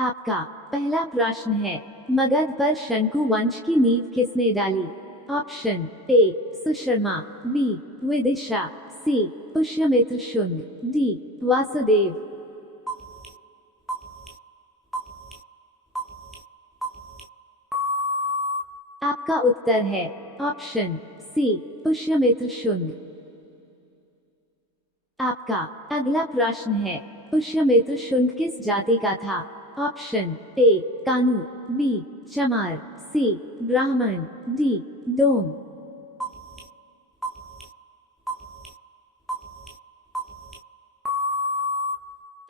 आपका पहला प्रश्न है, मगध पर शंकु वंश की नींव किसने डाली? Option A Susharma, B Vidisha, C Pushyamitra Shunga, D Vasudev. आपका उत्तर है ऑप्शन सी पुष्यमित्र शुंग। आपका अगला प्रश्न है, पुष्यमित्र शुंग किस जाति का था? ऑप्शन ए कानु, बी चमार, सी ब्राह्मण, डी डोम।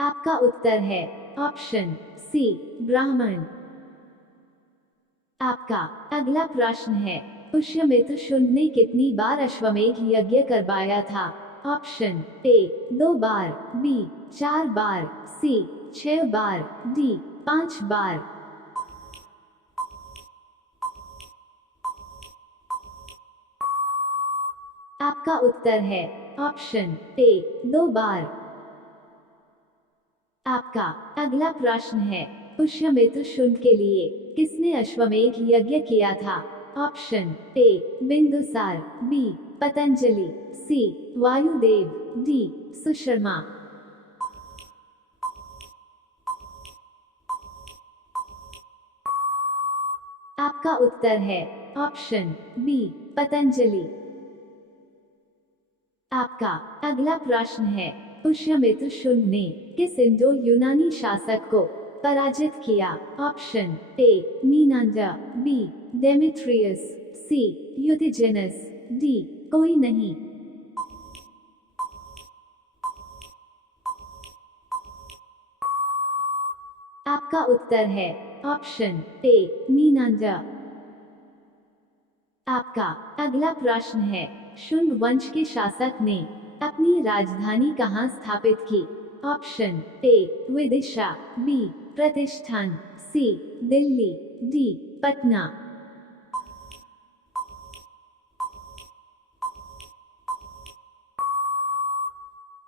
आपका उत्तर है ऑप्शन सी ब्राह्मण। आपका अगला प्रश्न है, पुष्यमित्र शुंग ने कितनी बार अश्वमेध यज्ञ करवाया था? ऑप्शन ए 2 बार, बी 4 बार, सी 6 बार, डी 5 बार। आपका उत्तर है ऑप्शन ए 2 बार। आपका अगला प्रश्न है, पुष्यमित्र शुंग के लिए किसने अश्वमेध यज्ञ किया था? Option A Bindusara, B Patanjali, C Vayudev, D Susharma. आपका उत्तर है ऑप्शन बी पतंजलि। आपका अगला प्रश्न है, पुष्यमित्र शुंग ने किस इंडो यूनानी शासक को पराजित किया? Option A Menander, B Demetrius, C यूथिजेनस, डी कोई नहीं। आपका उत्तर है ऑप्शन ए मीनांडर। आपका अगला प्रश्न है, शुंग वंश के शासक ने अपनी राजधानी कहाँ स्थापित की? ऑप्शन ए विदिशा, बी प्रतिष्ठान, सी दिल्ली, डी पटना।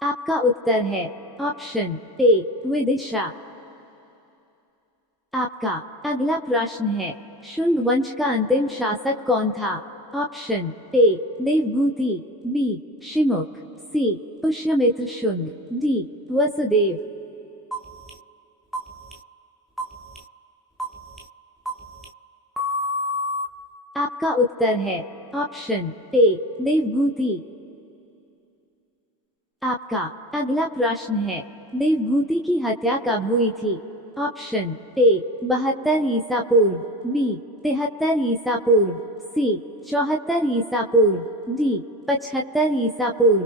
आपका उत्तर है ऑप्शन ए विदिशा। आपका अगला प्रश्न है, शुंग वंश का अंतिम शासक कौन था? Option A Devabhuti, B Simuka, C Pushyamitra Shunga, D Vasudeva. आपका उत्तर है ऑप्शन ए देवभूति। आपका अगला प्रश्न है, देवभूति की हत्या कब हुई थी? ऑप्शन ए 72 ईसा पूर्व, बी 73 ईसा पूर्व, सी 74 ईसा पूर्व, डी 75 ईसा पूर्व।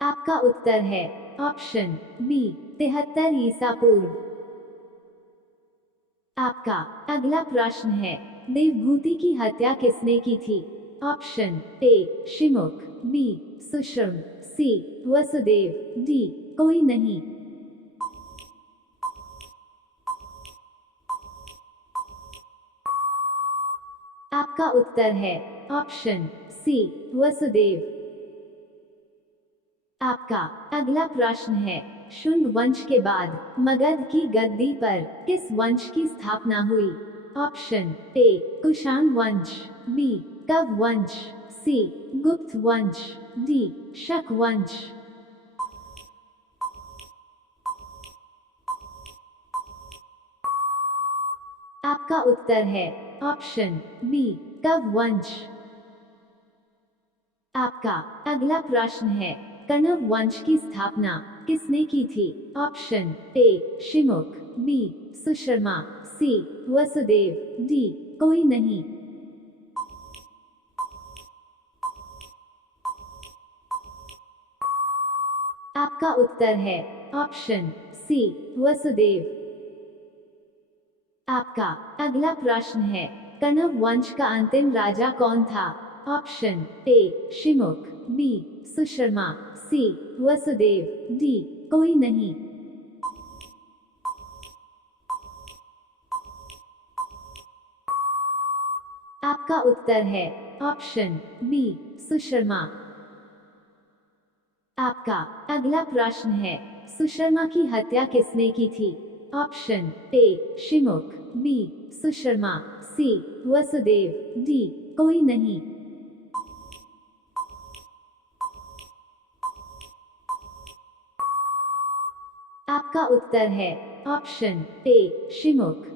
आपका उत्तर है ऑप्शन बी 73 ईसा पूर्व। आपका अगला प्रश्न है, देवभूति की हत्या किसने की थी? Option A Simuka, B Susharma, C Vasudeva, D कोई नहीं। आपका उत्तर है ऑप्शन सी वसुदेव। आपका अगला प्रश्न है, शुंग वंश के बाद मगध की गद्दी पर किस वंश की स्थापना हुई? ऑप्शन ए कुषाण वंश, बी कव वंश, सी गुप्त वंश, डी शक वंश। आपका उत्तर है ऑप्शन बी कव वंश। आपका अगला प्रश्न है, कण्व वंश की स्थापना किसने की थी? Option A Simuka, B Susharma, C Vasudeva, D कोई नहीं। आपका उत्तर है ऑप्शन सी वसुदेव। आपका अगला प्रश्न है, कण्व वंश का अंतिम राजा कौन था? Option A Simuka, B Susharma, C Vasudeva, D कोई नहीं। आपका उत्तर है ऑप्शन बी सुशर्मा। आपका अगला प्रश्न है, सुशर्मा की हत्या किसने की थी? Option A Simuka, B Susharma, C Vasudeva, D कोई नहीं। आपका उत्तर है ऑप्शन ए शिमुख।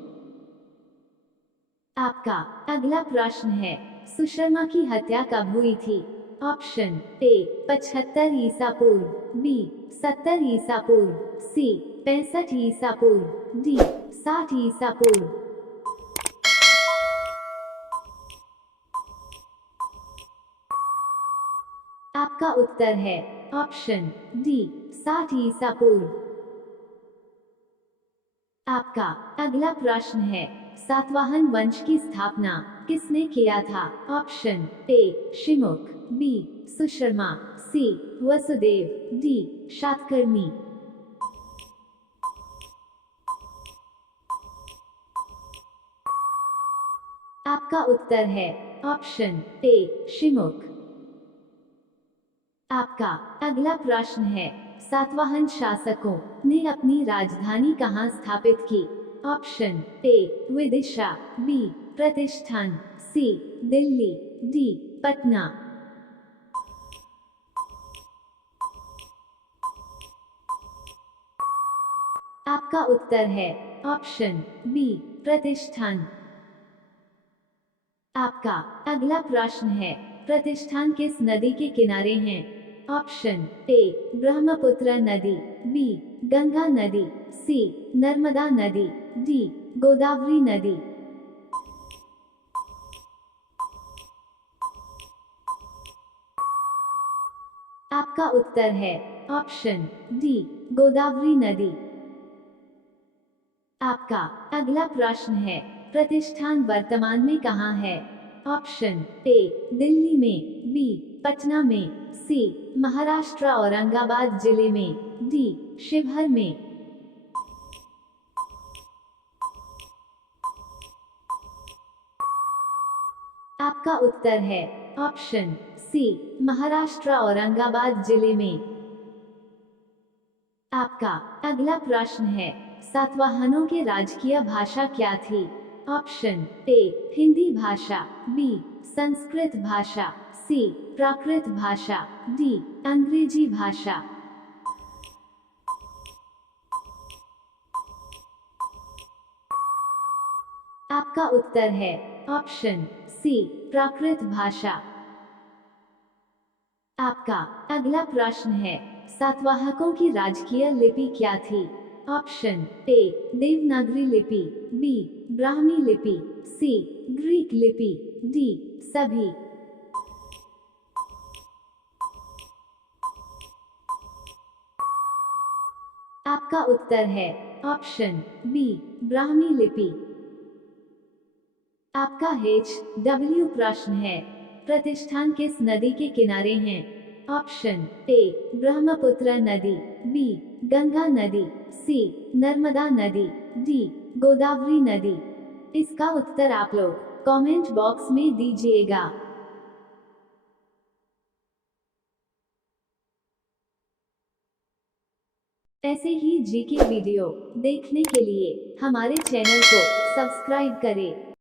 आपका अगला प्रश्न है, सुशर्मा की हत्या कब हुई थी? ऑप्शन ए 75 ईसा पूर्व, बी 70 ईसा पूर्व, सी 65 ईसा पूर्व, डी 60 ईसा पूर्व। आपका उत्तर है ऑप्शन डी 60 ईसा पूर्व। आपका अगला प्रश्न है, सातवाहन वंश की स्थापना किसने किया था? Option A Simuka, B Susharma, C Vasudeva, D Satakarni. आपका उत्तर है ऑप्शन ए शिमुख। आपका अगला प्रश्न है, सातवाहन शासकों ने अपनी राजधानी कहाँ स्थापित की? ऑप्शन ए विदिशा, बी प्रतिष्ठान, सी दिल्ली, डी पटना। आपका उत्तर है ऑप्शन बी प्रतिष्ठान। आपका अगला प्रश्न है, प्रतिष्ठान किस नदी के किनारे हैं? ऑप्शन ए ब्रह्मपुत्र नदी, बी गंगा नदी, सी नर्मदा नदी, डी गोदावरी नदी। आपका उत्तर है ऑप्शन डी गोदावरी नदी। आपका अगला प्रश्न है, प्रतिष्ठान वर्तमान में कहाँ है? ऑप्शन ए दिल्ली में, बी पटना में, सी महाराष्ट्र औरंगाबाद जिले में, डी शिवहर में। आपका उत्तर है ऑप्शन सी महाराष्ट्र औरंगाबाद जिले में। आपका अगला प्रश्न है, सातवाहनों की राजकीय भाषा क्या थी? ऑप्शन ए हिंदी भाषा, बी संस्कृत भाषा, सी प्राकृत भाषा, डी अंग्रेजी भाषा। आपका उत्तर है ऑप्शन सी प्राकृत भाषा। आपका अगला प्रश्न है, सातवाहकों की राजकीय लिपि क्या थी? ऑप्शन ए देवनागरी लिपि, बी ब्राह्मी लिपि, सी ग्रीक लिपि, डी सभी। आपका उत्तर है ऑप्शन बी ब्राह्मी लिपि। आपका HW प्रश्न है, प्रतिष्ठान किस नदी के किनारे हैं? ऑप्शन ए ब्रह्मपुत्र नदी, बी गंगा नदी, सी नर्मदा नदी, डी गोदावरी नदी। इसका उत्तर आप लोग कमेंट बॉक्स में दीजिएगा। ऐसे ही जीके वीडियो देखने के लिए हमारे चैनल को सब्सक्राइब करें।